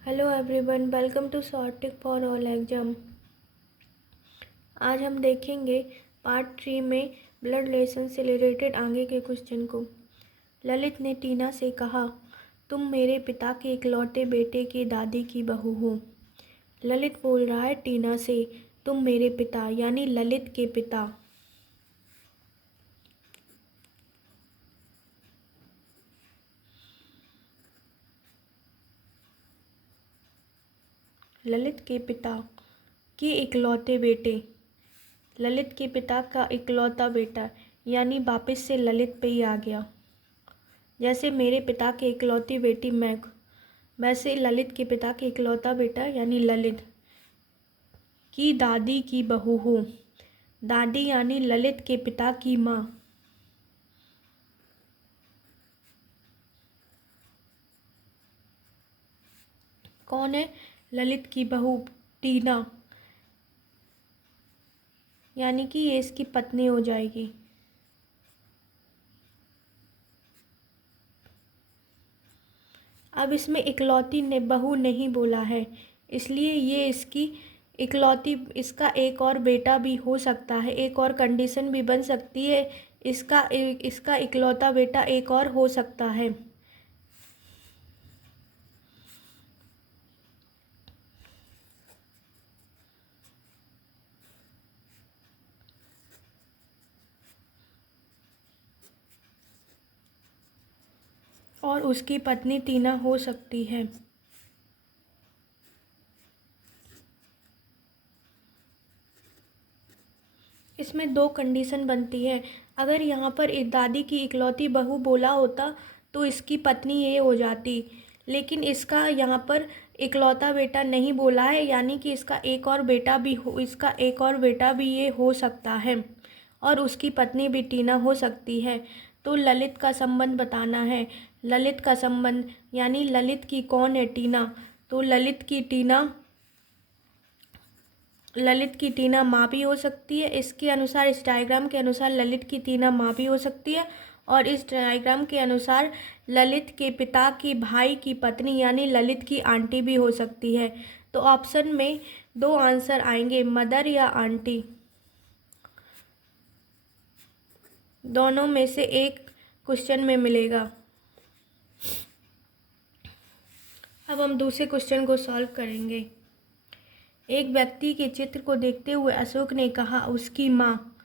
Hello everyone, welcome to Sortic for all exam. आज हम देखेंगे पार्ट 3 में ब्लड रिलेशन से रिलेटेड आगे के क्वेश्चन को। ललित ने टीना से कहा, तुम मेरे पिता के इकलौते बेटे की दादी की बहू हो। ललित बोल रहा है टीना से, तुम मेरे पिता यानी ललित के पिता। ललित के पिता के इकलौते बेटे, ललित के पिता का इकलौता बेटा यानी वापस से ललित पे ही आ गया। जैसे मेरे पिता की इकलौती बेटी मैं, वैसे ललित के पिता के इकलौता बेटा यानी ललित की दादी की बहू हो। दादी यानी ललित के पिता की माँ। कौन है? ललित की बहू टीना, यानी कि ये इसकी पत्नी हो जाएगी। अब इसमें इकलौती ने बहू नहीं बोला है, इसलिए ये इसकी इकलौती, इसका एक और बेटा भी हो सकता है। एक और कंडीशन भी बन सकती है, इसका इकलौता बेटा एक और हो सकता है। और उसकी पत्नी टीना हो सकती है। इसमें दो कंडीशन बनती है। अगर यहाँ पर एक दादी की इकलौती बहू बोला होता तो इसकी पत्नी ये हो जाती, लेकिन इसका यहाँ पर इकलौता बेटा नहीं बोला है, यानी कि इसका एक और बेटा भी ये हो सकता है और उसकी पत्नी भी टीना हो सकती है। तो ललित का संबंध बताना है। ललित का संबंध यानी ललित की कौन है? टीना। तो ललित की टीना माँ भी हो सकती है। इसके अनुसार, इस डायग्राम के अनुसार ललित की टीना माँ भी हो सकती है, और इस डायग्राम के अनुसार ललित के पिता की भाई की पत्नी यानी ललित की आंटी भी हो सकती है। तो ऑप्शन में दो आंसर आएंगे, मदर या आंटी। दोनों में से एक क्वेश्चन में मिलेगा। अब हम दूसरे क्वेश्चन को सॉल्व करेंगे। एक व्यक्ति के चित्र को देखते हुए अशोक ने कहा, उसकी माँ।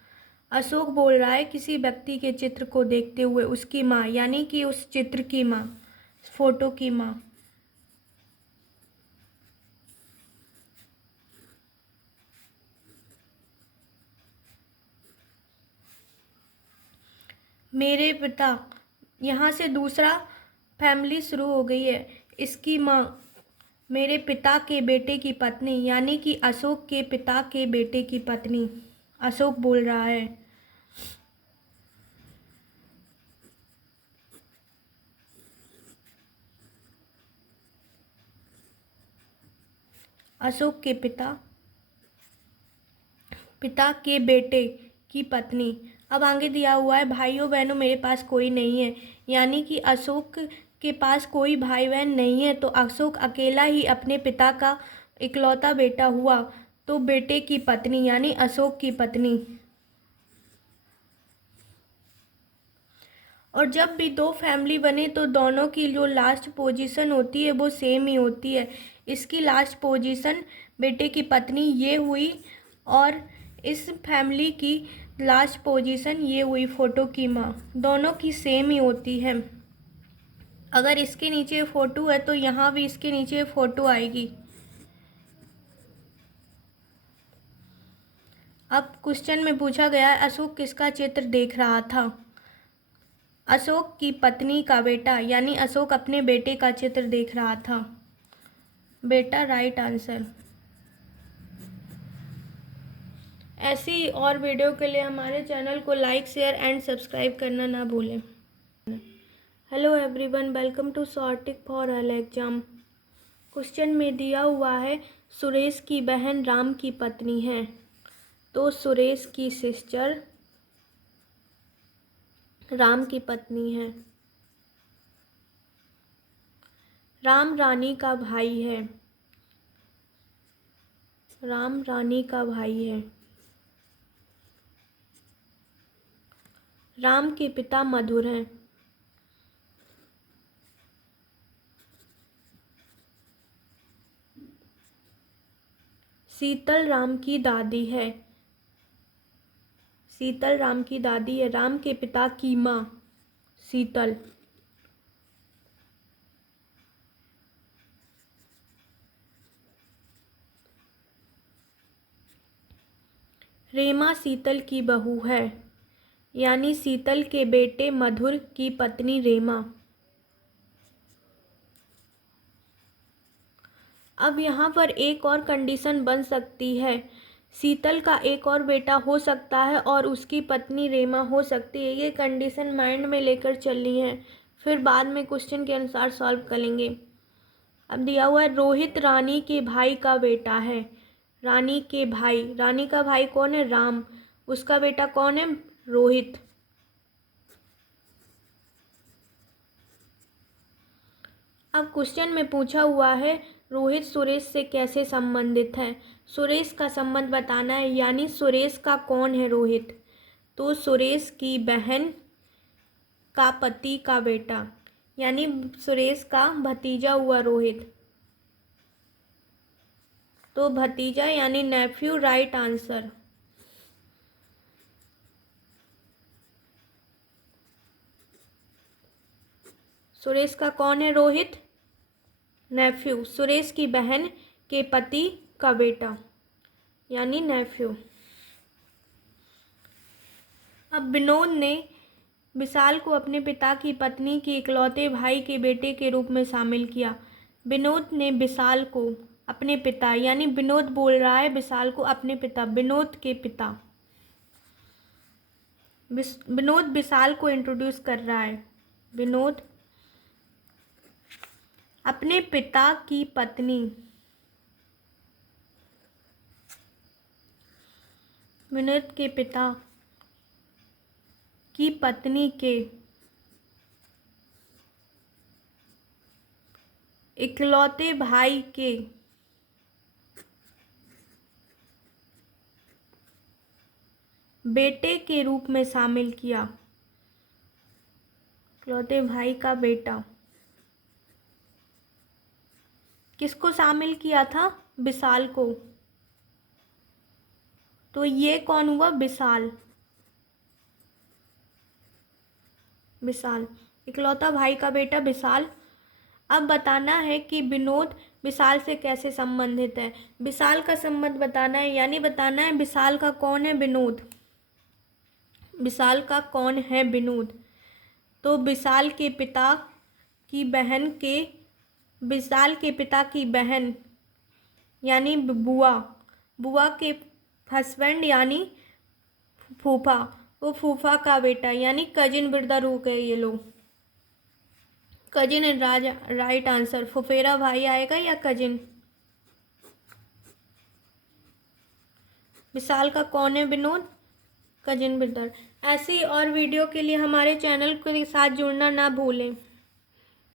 अशोक बोल रहा है किसी व्यक्ति के चित्र को देखते हुए उसकी माँ, यानी कि उस चित्र की माँ, फोटो की माँ। मेरे पिता, यहाँ से दूसरा फैमिली शुरू हो गई है। इसकी माँ मेरे पिता के बेटे की पत्नी, यानी कि अशोक के पिता के बेटे की पत्नी। अशोक बोल रहा है। अशोक के पिता के बेटे की पत्नी। अब आगे दिया हुआ है, भाइयों बहनों मेरे पास कोई नहीं है, यानी कि अशोक के पास कोई भाई बहन नहीं है, तो अशोक अकेला ही अपने पिता का इकलौता बेटा हुआ। तो बेटे की पत्नी यानी अशोक की पत्नी। और जब भी दो फैमिली बने तो दोनों की जो लास्ट पोजीशन होती है वो सेम ही होती है। इसकी लास्ट पोजीशन बेटे की पत्नी ये हुई, और इस फैमिली की लास्ट पोजीशन ये हुई, फोटो की माँ। दोनों की सेम ही होती है। अगर इसके नीचे फोटो है तो यहाँ भी इसके नीचे फोटो आएगी। अब क्वेश्चन में पूछा गया है, अशोक किसका चित्र देख रहा था? अशोक की पत्नी का बेटा, यानी अशोक अपने बेटे का चित्र देख रहा था। बेटा राइट आंसर। ऐसी और वीडियो के लिए हमारे चैनल को लाइक, शेयर एंड सब्सक्राइब करना ना भूलें। Hello everyone, welcome to Sortic for all exam. Question में दिया हुआ है, सुरेश की बहन राम की पत्नी है। तो सुरेश की सिस्टर राम की पत्नी है। राम रानी का भाई है। राम रानी का भाई है। राम के पिता मधुर हैं। शीतल राम की दादी है। शीतल राम की दादी है। राम के पिता की माँ शीतल। रेमा शीतल की बहू है, यानी शीतल के बेटे मधुर की पत्नी रेमा। अब यहाँ पर एक और कंडीशन बन सकती है, शीतल का एक और बेटा हो सकता है और उसकी पत्नी रेमा हो सकती है। ये कंडीशन माइंड में लेकर चलनी है, फिर बाद में क्वेश्चन के अनुसार सॉल्व करेंगे। अब दिया हुआ है रोहित रानी के भाई का बेटा है। रानी के भाई, रानी का भाई कौन है? राम। उसका बेटा कौन है? रोहित। अब क्वेश्चन में पूछा हुआ है रोहित सुरेश से कैसे संबंधित है। सुरेश का संबंध बताना है, यानी सुरेश का कौन है? रोहित। तो सुरेश की बहन का पति का बेटा, यानी सुरेश का भतीजा हुआ रोहित। तो भतीजा यानी नेफ्यू राइट आंसर। सुरेश का कौन है? रोहित। नेफ्यू, सुरेश की बहन के पति का बेटा, यानी नेफ्यू। अब विनोद ने विशाल को अपने पिता की पत्नी के इकलौते भाई के बेटे के रूप में शामिल किया। विनोद ने विशाल को अपने पिता, यानी विनोद बोल रहा है विशाल को अपने पिता, विनोद के पिता। विनोद विशाल को इंट्रोड्यूस कर रहा है। विनोद अपने पिता की पत्नी, विनोद के पिता की पत्नी के इकलौते भाई के बेटे के रूप में शामिल किया। इकलौते भाई का बेटा किसको शामिल किया था? विशाल को। तो ये कौन हुआ? विशाल। विशाल, इकलौता भाई का बेटा विशाल। अब बताना है कि विनोद विशाल से कैसे संबंधित है। विशाल का संबंध बताना है, यानी बताना है विशाल का कौन है? विनोद। विशाल का कौन है? विनोद। तो विशाल के पिता की बहन के, विशाल के पिता की बहन यानी बुआ, बुआ के हस्बैंड यानी फूफा, वो फूफा का बेटा, यानी कजिन ब्रदर हो गए ये लोग। Cousin and right answer. फुफेरा भाई आएगा या कजिन? विशाल का कौन है? Vinod, cousin brother. ऐसी और वीडियो के लिए हमारे चैनल के साथ जुड़ना ना भूलें।